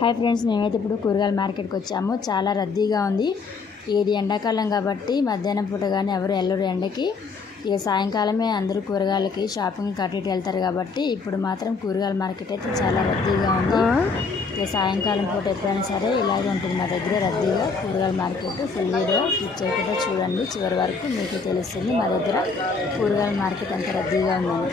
Hi friends మేమైతే ఇప్పుడు కూరగాయల మార్కెట్కి వచ్చాము. చాలా రద్దీగా ఉంది. ఇది ఎండాకాలం కాబట్టి మధ్యాహ్నం పూట కానీ ఎవరు వెళ్ళరు ఎండకి. ఇక సాయంకాలమే అందరూ కూరగాయలకి షాపింగ్ కట్టి వెళ్తారు కాబట్టి ఇప్పుడు మాత్రం కూరగాయల మార్కెట్ అయితే చాలా రద్దీగా ఉంది. ఇక సాయంకాలం పూట ఎప్పుడైనా సరే ఇలాగే ఉంటుంది మా దగ్గర రద్దీగా కూరగాయల మార్కెట్. ఫుల్ వీడియో క్లిక్ చేయకుండా చూడండి. చివరి వరకు మీకు తెలుస్తుంది మా దగ్గర కూరగాయల మార్కెట్ అంత రద్దీగా ఉందని.